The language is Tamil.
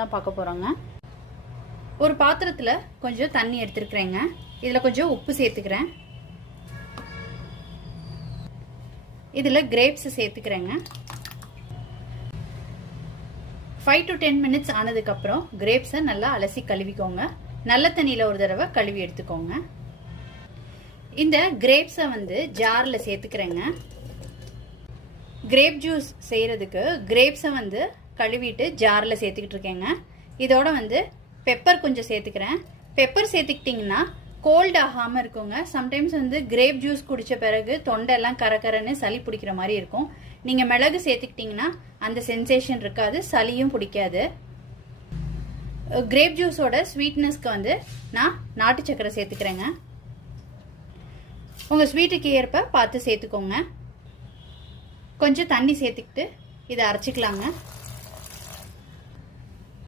தான் பார்க்க போகிறோங்க. ஒரு பாத்திரத்தில் கொஞ்சம் தண்ணி எடுத்துருக்குறேங்க. இதில் கொஞ்சம் உப்பு சேர்த்துக்கிறேன். இதில் கிரேப்ஸ் சேர்த்துக்கிறேங்க. 5 to 10 மினிட்ஸ் ஆனதுக்கப்புறம் கிரேப்ஸை நல்லா அலசி கழுவிக்கோங்க. நல்ல தண்ணியில் ஒரு தடவை கழுவி எடுத்துக்கோங்க. இந்த கிரேப்ஸை ஜாரில் சேர்த்துக்கிறேங்க. கிரேப் ஜூஸ் செய்கிறதுக்கு கிரேப்ஸை கழுவிட்டு ஜாரில் சேர்த்துக்கிட்டு இருக்கேங்க. இதோட பெப்பர் கொஞ்சம் சேர்த்துக்கிறேன். பெப்பர் சேர்த்துக்கிட்டிங்கன்னா கோல்ட் ஆகாமல் இருக்குங்க. சம்டைம்ஸ் கிரேப் ஜூஸ் குடித்த பிறகு தொண்டெல்லாம் கரகரன்னு சளி பிடிக்கிற மாதிரி இருக்கும். நீங்கள் மிளகு சேர்த்துக்கிட்டிங்கன்னா அந்த சென்சேஷன் இருக்காது, சளியும் பிடிக்காது. கிரேப் ஜூஸோட ஸ்வீட்னஸ்க்கு நான் நாட்டு சக்கரை சேர்த்துக்கிறேங்க. உங்கள் ஸ்வீட்டுக்கு ஏற்ப பார்த்து சேர்த்துக்கோங்க. கொஞ்சம் தண்ணி சேர்த்துக்கிட்டு இதை அரைச்சிக்கலாங்க.